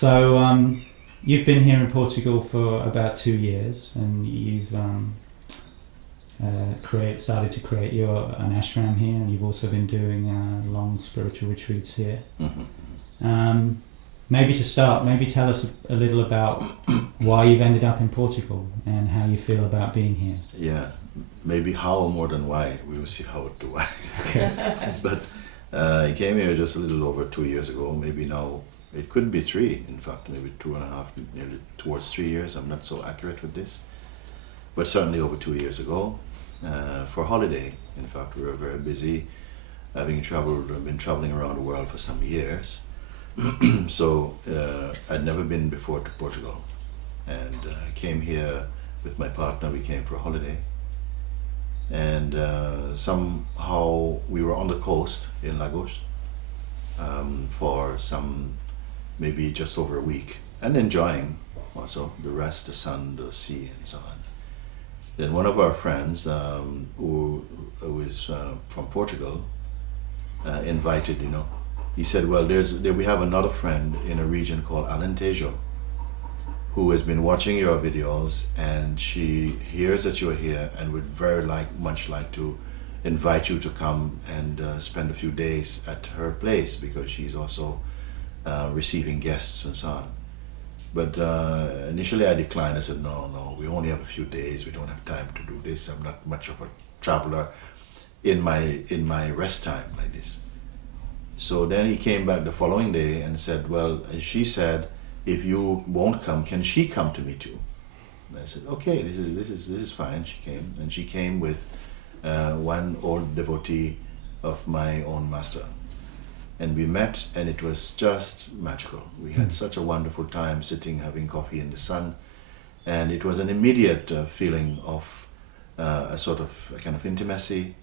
So you've been here in Portugal for about 2 years, and you've started to create an ashram here, and you've also been doing long spiritual retreats here. Mm-hmm. Maybe to start, tell us a little about why you've ended up in Portugal and how you feel about being here. Yeah, maybe how more than why. We will see how to why. But I came here just a little over 2 years ago. Maybe now it could be 3. In fact, maybe 2.5, nearly towards 3 years. I'm not so accurate with this, but certainly over 2 years ago for holiday. In fact, we were very busy, I've been traveling around the world for some years. So I'd never been before to Portugal, and I came here with my partner. We came for a holiday, and somehow we were on the coast in Lagos for maybe just over a week, and enjoying also the rest, the sun, the sea, and so on. Then one of our friends who is from Portugal invited, he said, well, we have another friend in a region called Alentejo who has been watching your videos, and she hears that you're here and would very much like to invite you to come and spend a few days at her place, because she's also receiving guests and so on. But initially I declined. I said, no, we only have a few days. We don't have time to do this. I'm not much of a traveler in my rest time like this. So then he came back the following day and said, well, she said, if you won't come, can she come to me too? And I said, okay, this is fine. She came with one old devotee of my own master. And we met, and it was just magical. We had such a wonderful time sitting, having coffee in the sun. And it was an immediate feeling of a kind of intimacy.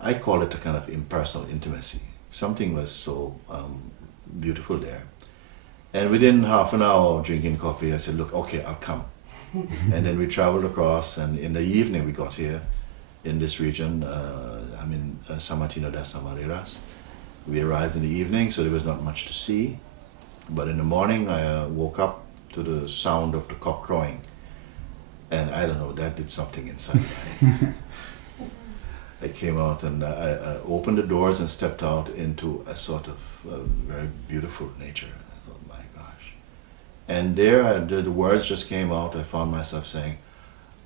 I call it a kind of impersonal intimacy. Something was so beautiful there. And within half an hour of drinking coffee, I said, look, okay, I'll come. And then we traveled across, and in the evening we got here in this region. I'm in San Martino das Amarelas. We arrived in the evening, so there was not much to see. But in the morning, I woke up to the sound of the cock crowing. And I don't know, that did something inside me. I came out and I opened the doors and stepped out into a sort of very beautiful nature. I thought, my gosh. And there, the words just came out. I found myself saying,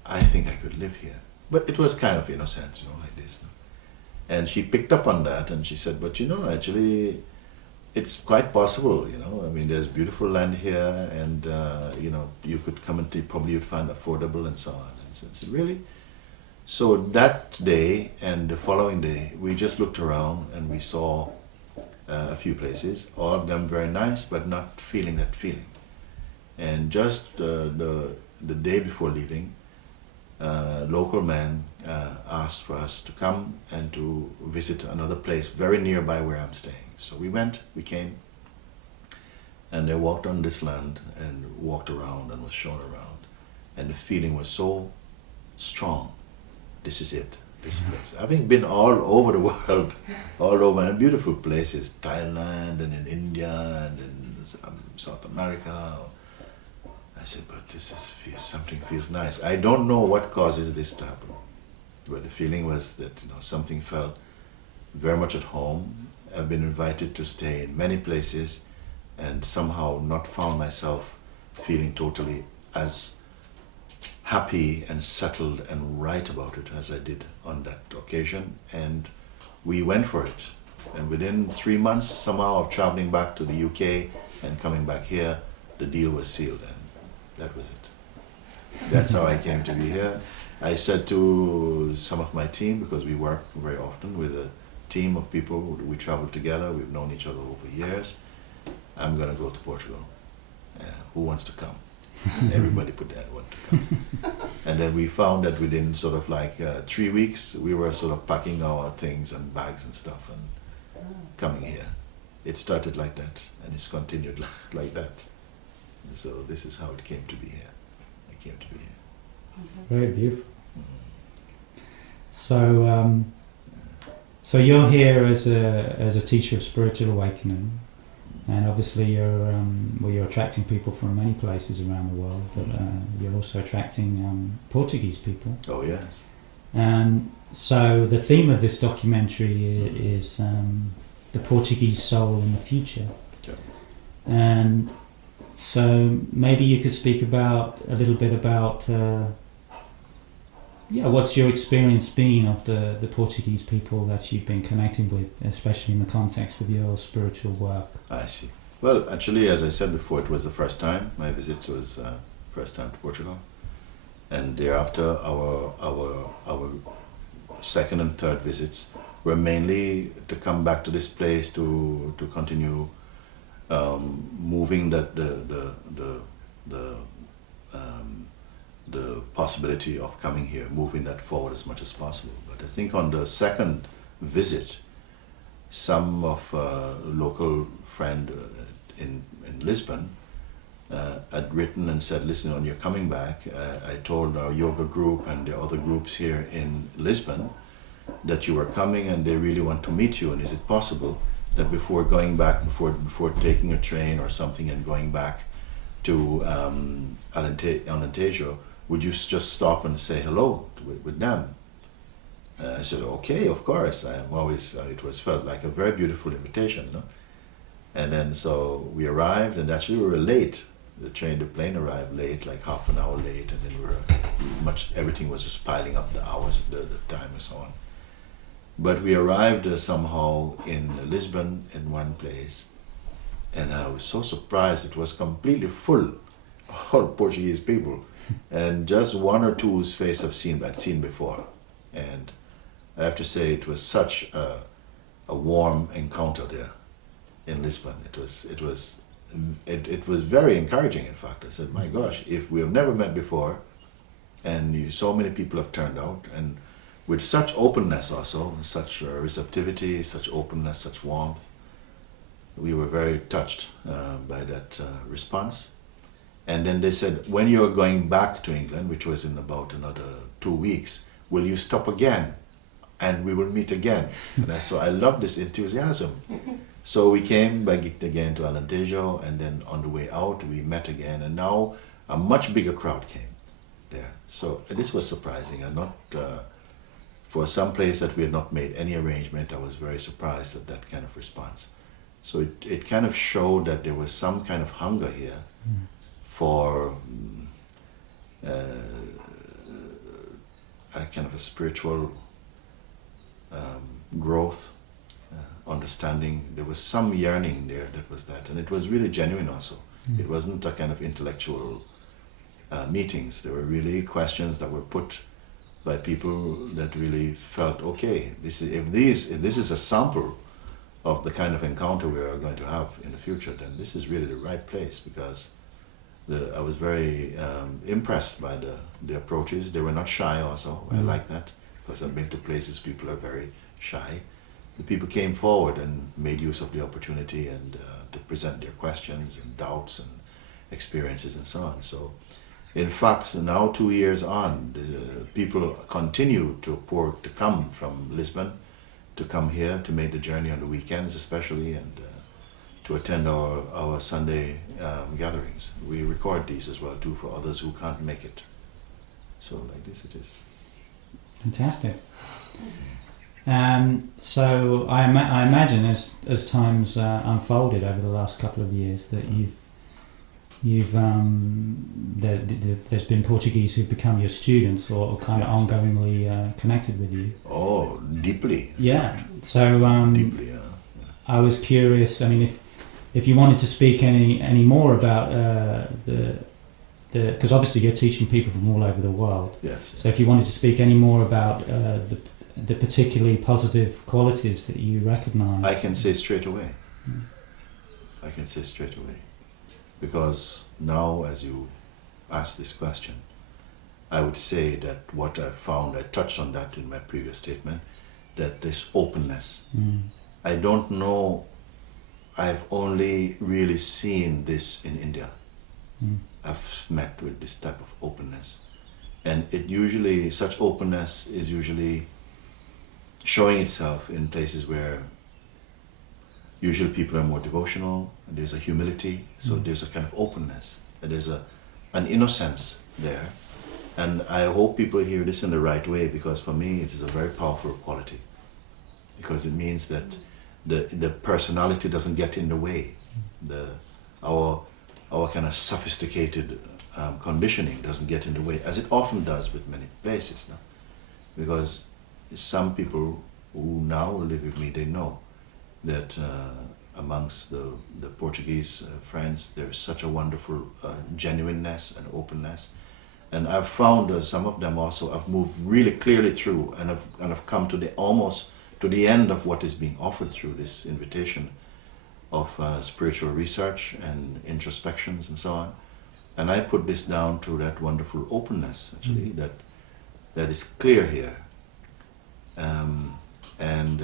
I think I could live here. But it was kind of innocent, like this. And she picked up on that, and she said, but actually, it's quite possible, there's beautiful land here, and you could come and probably you'd find affordable and so on. And I said, really? So that day and the following day, we just looked around and we saw a few places, all of them very nice, but not feeling that feeling. And just the day before leaving, local man asked for us to come and to visit another place very nearby where I'm staying. So we came, and I walked on this land and walked around and was shown around. And the feeling was so strong. This is it, this place. Having been all over the world, all over, and beautiful places, Thailand and in India and in South America. I said, but something feels nice. I don't know what causes this to happen, but the feeling was that something felt very much at home. I've been invited to stay in many places, and somehow not found myself feeling totally as happy and settled and right about it as I did on that occasion. And we went for it. And within 3 months, somehow, of traveling back to the UK and coming back here, the deal was sealed, and that was it. That's how I came to be here. I said to some of my team, because we work very often with a team of people, we travel together, we've known each other over years, I'm going to go to Portugal. Who wants to come? Everybody put that one to come. And then we found that within 3 weeks, we were sort of packing our things and bags and stuff and coming here. It started like that, and it's continued like that. So this is how it came to be here. I came to be here. Very beautiful. So you're here as a teacher of spiritual awakening, And obviously you're attracting people from many places around the world, but you're also attracting Portuguese people. Oh yes. And so the theme of this documentary is the Portuguese soul in the future. Yeah. And so maybe you could speak about a little bit about what's your experience been of the Portuguese people that you've been connecting with, especially in the context of your spiritual work. I see. Well, actually, as I said before, it was the first time. My visit was first time to Portugal, and thereafter our second and third visits were mainly to come back to this place to continue moving the possibility of coming here, moving that forward as much as possible. But I think on the second visit, some of local friend in Lisbon had written and said, listen, when you're coming back, I told our yoga group and the other groups here in Lisbon that you were coming and they really want to meet you, and is it possible that before going back, before taking a train or something and going back to Alentejo, would you just stop and say hello with them? I said, okay, of course. I am always, it was felt like a very beautiful invitation, no? And then so we arrived, and actually we were late. The plane arrived late, like half an hour late, and then everything was just piling up, the hours, the time and so on. But we arrived somehow in Lisbon in one place, and I was so surprised. It was completely full, all Portuguese people, and just one or two's face I'd seen before. And I have to say, it was such a warm encounter there in Lisbon. It was very encouraging. In fact, I said, my gosh, if we have never met before, and so many people have turned out, and with such openness also, such receptivity, such openness, such warmth, we were very touched by that response. And then they said, when you're going back to England, which was in about another 2 weeks, will you stop again? And we will meet again. And so I love this enthusiasm. So we came back again to Alentejo, and then on the way out, we met again. And now a much bigger crowd came there. So this was surprising. And not for some place that we had not made any arrangement, I was very surprised at that kind of response. So it kind of showed that there was some kind of hunger here for a kind of a spiritual growth, understanding. There was some yearning there, and it was really genuine also. It wasn't a kind of intellectual meetings. There were really questions that were put by people that really felt, okay, if this is a sample of the kind of encounter we are going to have in the future, then this is really the right place, because I was very impressed by the approaches. They were not shy also. I like that, because I've been to places people are very shy. The people came forward and made use of the opportunity and to present their questions and doubts and experiences and so on. So in fact, now 2 years on, people continue to come from Lisbon, to come here, to make the journey on the weekends especially, and to attend our Sunday gatherings. We record these as well too for others who can't make it. So like this it is. Fantastic. So I imagine as times unfolded over the last couple of years that there's been Portuguese who've become your students or kind of ongoingly connected with you. Oh, deeply. Yeah. So deeply. Yeah. I was curious. I mean, if you wanted to speak any more about because obviously you're teaching people from all over the world. Yes. So if you wanted to speak any more about the particularly positive qualities that you recognise. I can say straight away. I can say straight away. Because now, as you ask this question, I would say that what I found, I touched on that in my previous statement, that this openness. I don't know, I've only really seen this in India. I've met with this type of openness. And such openness is usually showing itself in places where usually people are more devotional, and there's a humility, so there's a kind of openness, and there's an innocence there. And I hope people hear this in the right way, because for me it is a very powerful quality, because it means that the personality doesn't get in the way. Our kind of sophisticated conditioning doesn't get in the way, as it often does with many places. No? Because some people who now live with me, they know that amongst the Portuguese friends, there's such a wonderful genuineness and openness. And I've found some of them also have moved really clearly through and have come to almost to the end of what is being offered through this invitation of spiritual research and introspections and so on. And I put this down to that wonderful openness, actually, that is clear here. And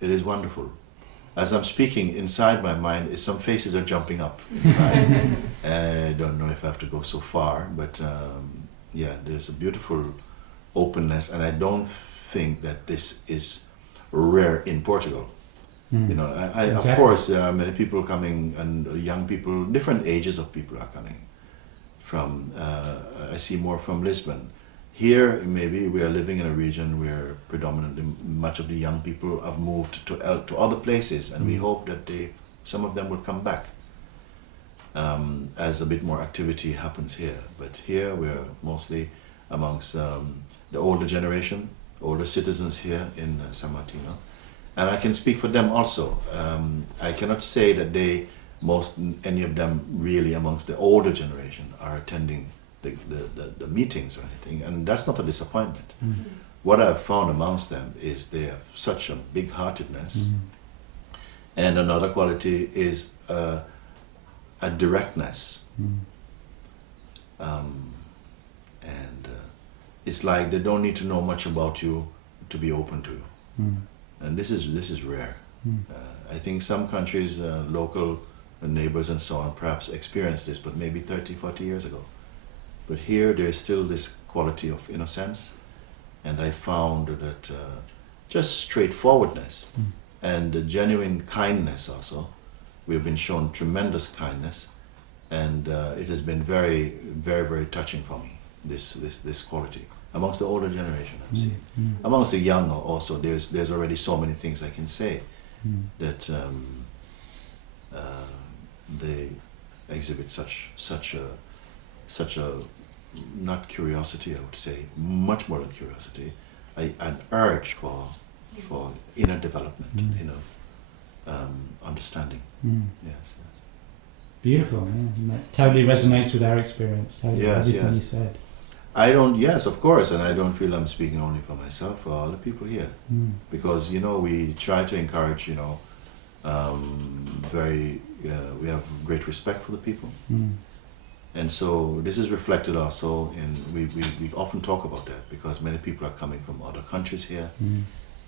it is wonderful. As I'm speaking, inside my mind, some faces are jumping up inside. I don't know if I have to go so far, but yeah, there's a beautiful openness, and I don't think that this is rare in Portugal. You know, Exactly. Of course, there are many people coming, and young people, different ages of people are coming from, I see more from Lisbon. Here, maybe we are living in a region where predominantly much of the young people have moved to other places, and we hope that some of them will come back as a bit more activity happens here. But here we're mostly amongst the older generation, older citizens here in San Martino. And I can speak for them also. I cannot say that any of them really amongst the older generation are attending the meetings or anything, and that's not a disappointment. What I've found amongst them is they have such a big-heartedness, and another quality is a directness, and it's like they don't need to know much about you to be open to you, and this is rare. I think some countries, local neighbors and so on, perhaps experienced this, but maybe 30, 40 years ago. But here there's still this quality of innocence, and I found that just straightforwardness and genuine kindness also. We've been shown tremendous kindness, and it has been very, very, very touching for me, this quality. Amongst the older generation, I'm seeing. Amongst the young also, there's already so many things I can say that they exhibit such a not curiosity, I would say, much more than curiosity, an urge for inner development, understanding. Yes. Beautiful, yeah. That totally resonates with our experience. Totally, Yes, everything yes. you said. Yes, of course, and I don't feel I'm speaking only for myself, for all the people here, because we try to encourage, we have great respect for the people. And so this is reflected also we often talk about that, because many people are coming from other countries here,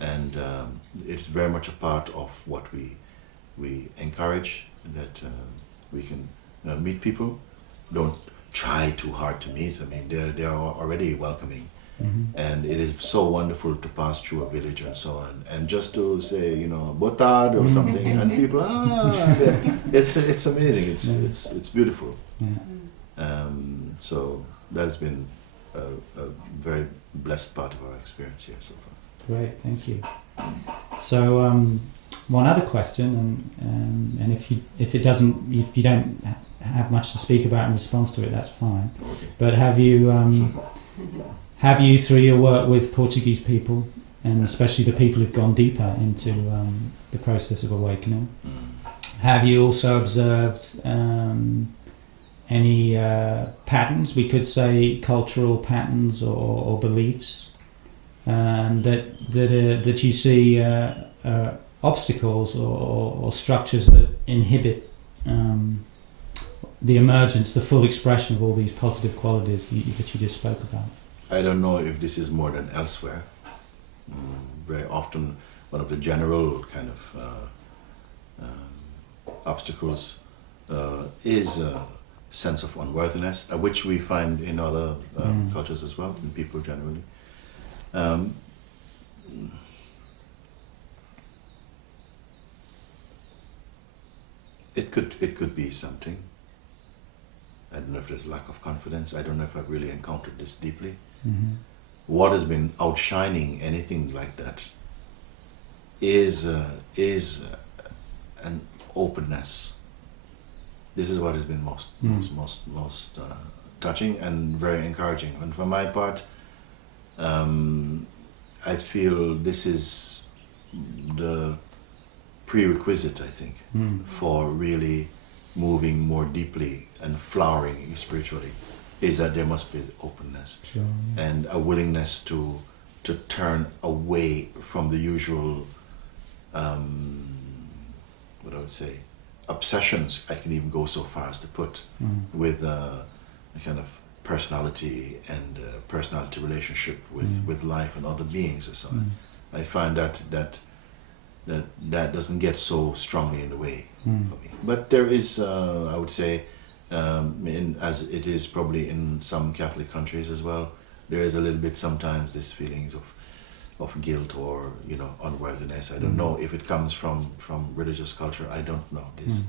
and it's very much a part of what we encourage, that we can meet people. Don't try too hard to meet. I mean, they are already welcoming, and it is so wonderful to pass through a village and so on, and just to say, boa tarde or something, and people, it's amazing. It's beautiful. Yeah. So that's been a very blessed part of our experience here so far. Great, thank you. So one other question, and if you don't have much to speak about in response to it, that's fine. Okay. But have you through your work with Portuguese people, and especially the people who've gone deeper into the process of awakening, have you also observed any patterns, we could say cultural patterns or beliefs that you see obstacles or structures that inhibit the emergence, the full expression of all these positive qualities that you just spoke about? I don't know if this is more than elsewhere. Very often one of the general kind of obstacles is a sense of unworthiness, which we find in other cultures as well, in people generally. It could be something. I don't know if there's lack of confidence. I don't know if I've really encountered this deeply. Mm-hmm. What has been outshining anything like that is an openness. This is what has been most touching and very encouraging. And for my part, I feel this is the prerequisite, I think, for really moving more deeply and flowering spiritually, is that there must be openness. Sure, yeah. And a willingness to turn away from the usual, what I would say, obsessions, I can even go so far as to put, with a kind of personality and personality relationship with life and other beings or so on. I find that doesn't get so strongly in the way for me. But there is, I would say, as it is probably in some Catholic countries as well, there is a little bit sometimes this feelings of guilt or unworthiness. I don't know if it comes from religious culture. I don't know this,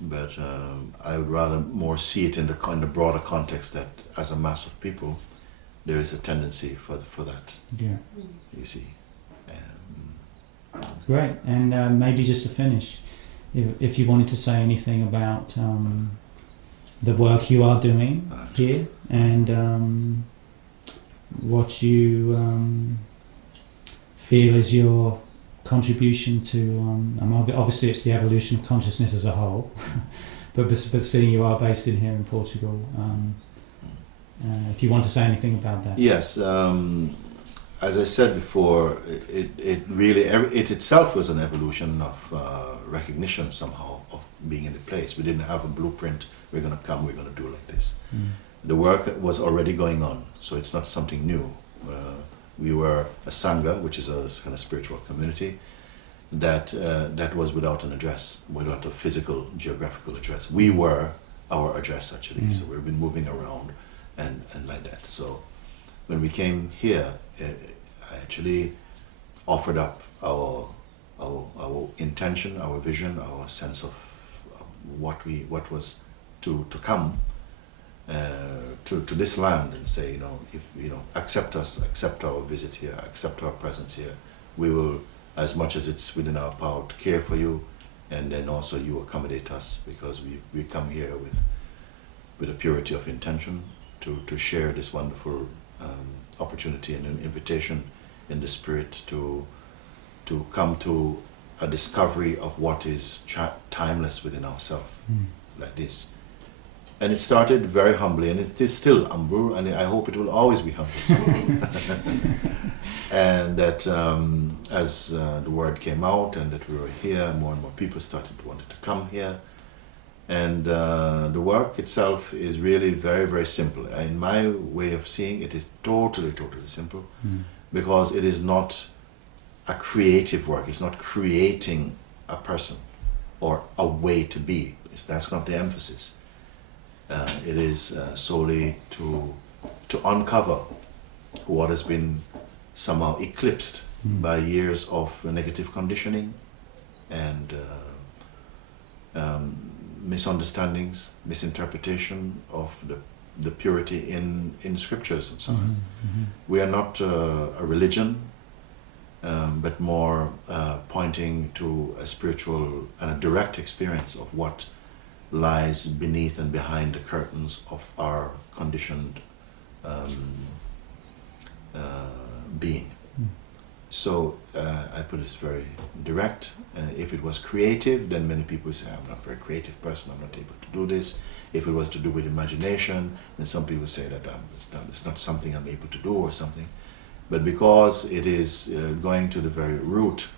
but I would rather more see it in the broader context that as a mass of people, there is a tendency for that. Yeah. You see. Great, and maybe just to finish, if you wanted to say anything about the work you are doing here and what you feel is your contribution to, obviously it's the evolution of consciousness as a whole, but seeing you are based in here in Portugal, if you want to say anything about that. Yes. As I said before, it really, it itself was an evolution of recognition somehow of being in the place. We didn't have a blueprint, we're going to come, we're going to do like this. The work was already going on, so it's not something new. We were a Sangha, which is a kind of spiritual community, that was without an address, without a physical, geographical address. We were our address actually, so we've been moving around and like that. So when we came here, I actually offered up our intention, our vision, our sense of what was to come to this land, and say, if accept us, accept our visit here, accept our presence here. We will, as much as it's within our power, to care for you, and then also you accommodate us, because we come here with a purity of intention to share this wonderful opportunity and an invitation in the spirit to come to a discovery of what is timeless within ourselves, like this. And it started very humbly, and it is still humble, and I hope it will always be humble. And that as the word came out and that we were here, more and more people wanted to come here. And the work itself is really very, very simple. In my way of seeing it, is totally, totally simple, because it is not a creative work. It's not creating a person or a way to be. That's not the emphasis. It is solely to uncover what has been somehow eclipsed by years of negative conditioning and misunderstandings, misinterpretation of the purity in scriptures and so on. We are not a religion, but more pointing to a spiritual and a direct experience of what lies beneath and behind the curtains of our conditioned being. So I put this very direct. If it was creative, then many people say, I'm not a very creative person, I'm not able to do this. If it was to do with imagination, then some people say that it's not something I'm able to do or something. But because it is going to the very root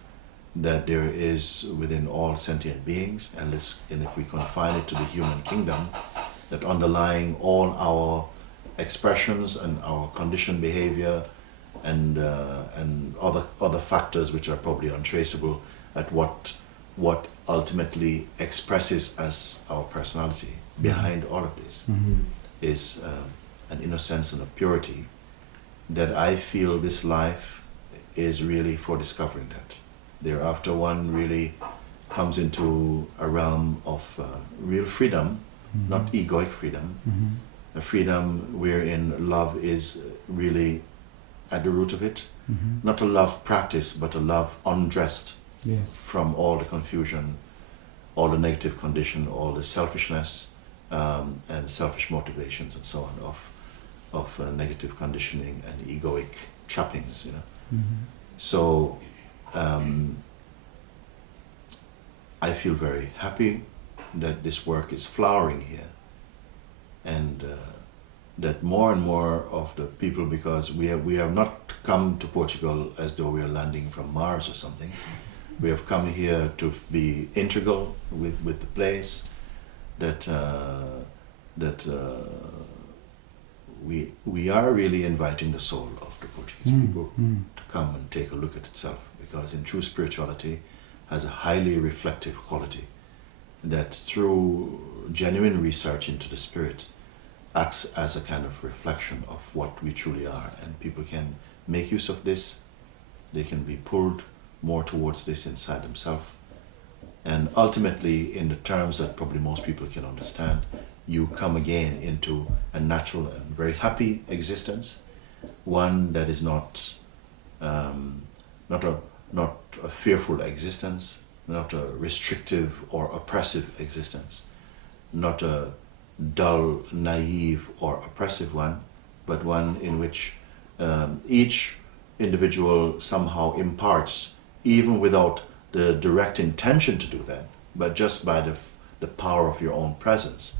that there is within all sentient beings, and if we confine it to the human kingdom, that underlying all our expressions and our conditioned behavior and other factors which are probably untraceable at what ultimately expresses as our personality behind all of this is an innocence and a purity that I feel this life is really for discovering that. Thereafter one really comes into a realm of real freedom, not egoic freedom, a freedom wherein love is really at the root of it, not a love practice, but a love undressed from all the confusion, all the negative condition, all the selfishness and selfish motivations and so on of negative conditioning and egoic trappings, you know. So I feel very happy that this work is flowering here, and that more and more of the people, because we have not come to Portugal as though we are landing from Mars or something. We have come here to be integral with the place, that we are really inviting the soul of the Portuguese people to come and take a look at itself, because in true spirituality has a highly reflective quality that through genuine research into the spirit acts as a kind of reflection of what we truly are, and people can make use of this. They can be pulled more towards this inside themselves, and ultimately, in the terms that probably most people can understand, you come again into a natural and very happy existence, one that is not a fearful existence, not a restrictive or oppressive existence, not a dull, naive or oppressive one, but one in which each individual somehow imparts, even without the direct intention to do that, but just by the power of your own presence,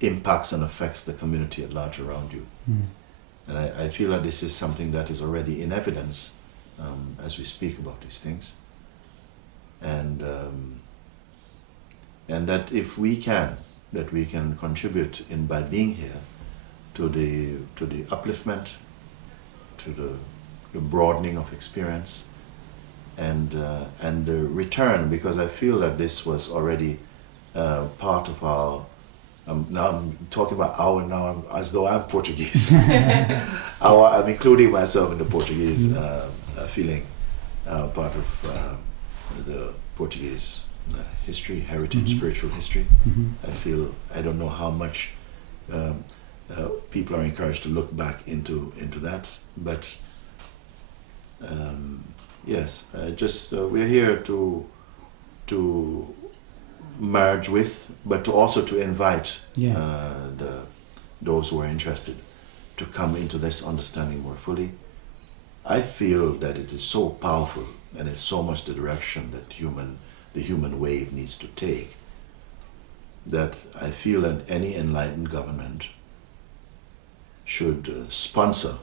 impacts and affects the community at large around you. And I feel that this is something that is already in evidence as we speak about these things. And that if we can contribute by being here to the upliftment, to the broadening of experience, and the return, because I feel that this was already part of our. Now I'm talking about our now as though I'm Portuguese. I'm including myself in the Portuguese feeling, part of the Portuguese history, heritage, spiritual history. I don't know how much people are encouraged to look back into that, but yes, we're here to merge with, but to also to invite those who are interested to come into this understanding more fully. I feel that it is so powerful, and it's so much the direction that the human wave needs to take, that I feel that any enlightened government should sponsor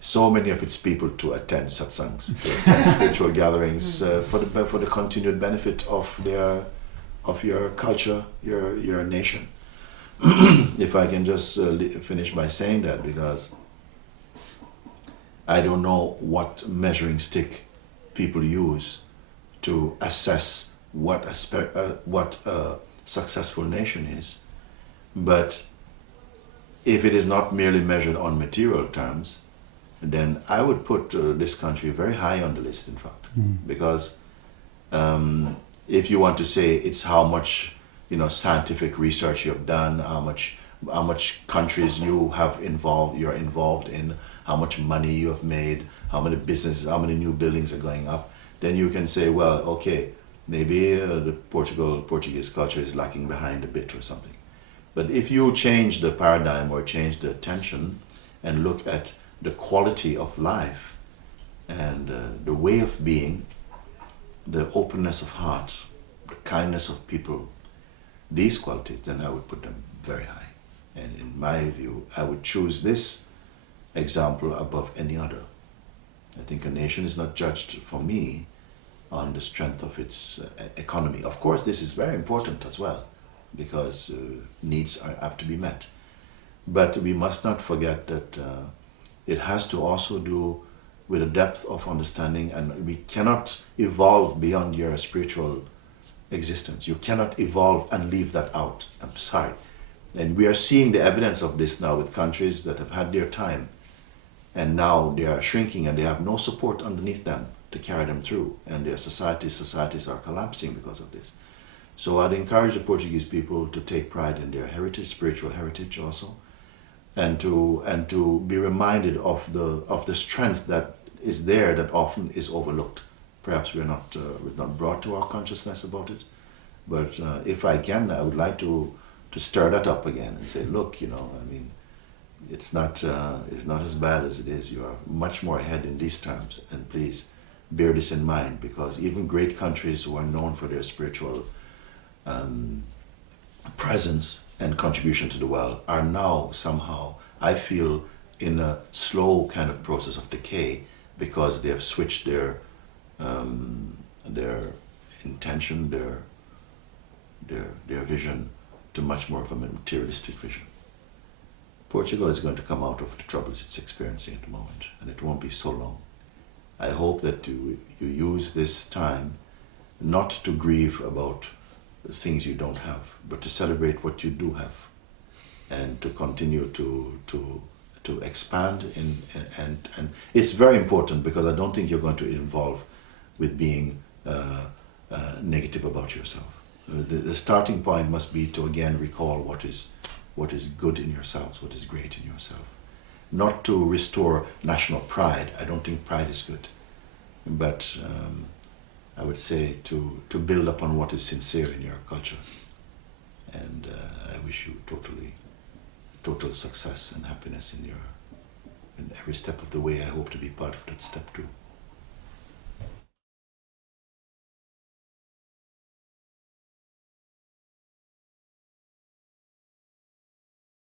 so many of its people to attend satsangs, to attend spiritual gatherings for the continued benefit of your culture, your nation. If I can just finish by saying that, because I don't know what measuring stick people use to assess what a successful nation is, but if it is not merely measured on material terms, then I would put this country very high on the list, in fact, because if you want to say it's how much scientific research you have done, how much countries you're involved in, how much money you have made, how many businesses, how many new buildings are going up, then you can say, well, okay, maybe the Portuguese culture is lacking behind a bit or something. But if you change the paradigm or change the attention and look at the quality of life and the way of being, the openness of heart, the kindness of people, these qualities, then I would put them very high. And in my view, I would choose this example above any other. I think a nation is not judged, for me, on the strength of its economy. Of course, this is very important as well, because needs have to be met. But we must not forget that it has to also do with a depth of understanding, and we cannot evolve beyond your spiritual existence. You cannot evolve and leave that out. I'm sorry. And we are seeing the evidence of this now with countries that have had their time, and now they are shrinking and they have no support underneath them to carry them through, and their societies are collapsing because of this. So I'd encourage the Portuguese people to take pride in their heritage, spiritual heritage also, and to be reminded of the strength that is there that often is overlooked. Perhaps we're not brought to our consciousness about it, but if I can, I would like to stir that up again and say, look, it's not as bad as it is. You are much more ahead in these terms, and please bear this in mind, because even great countries who are known for their spiritual presence and contribution to the world are now somehow, I feel, in a slow kind of process of decay, because they have switched their intention, their vision to much more of a materialistic vision. Portugal is going to come out of the troubles it's experiencing at the moment, and it won't be so long. I hope that you use this time not to grieve about the things you don't have, but to celebrate what you do have, and to continue to expand and it's very important, because I don't think you're going to involve with being negative about yourself. The starting point must be to again recall what is good in yourselves, what is great in yourself. Not to restore national pride. I don't think pride is good, but I would say to build upon what is sincere in your culture. And I wish you total success and happiness in every step of the way. I hope to be part of that step too.